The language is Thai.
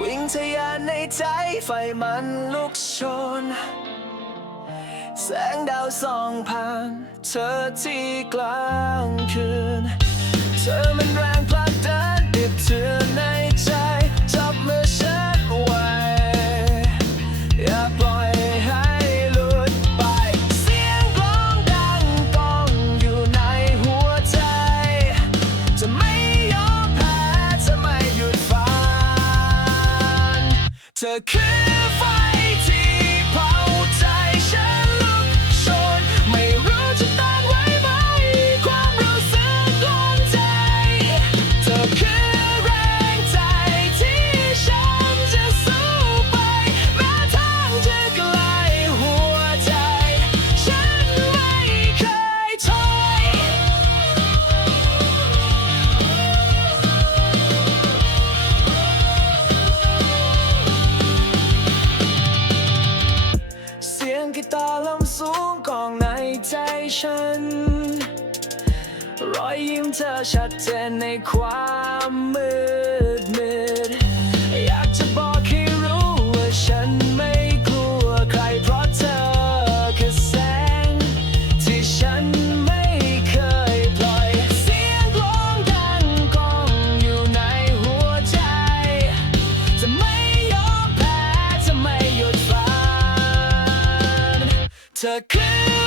วิ่งทะยานในใจไฟมันลุกโชน แสงดาวส่องผ่าน เธอที่กลางคืน เธอมันแรงผลักดันดิบเธอในใจจับมือฉันไว้ อย่าปล่อยให้หลุดไป เสียงกลองดังก้องอยู่ในหัวใจ จะไม่ยอมแพ้จะไม่หยุดฝัน เธอคือ ยงกีตาร์ลำสูงกองในใจฉัน รอยยิ้มเธอชัดเจนในความมืด to clear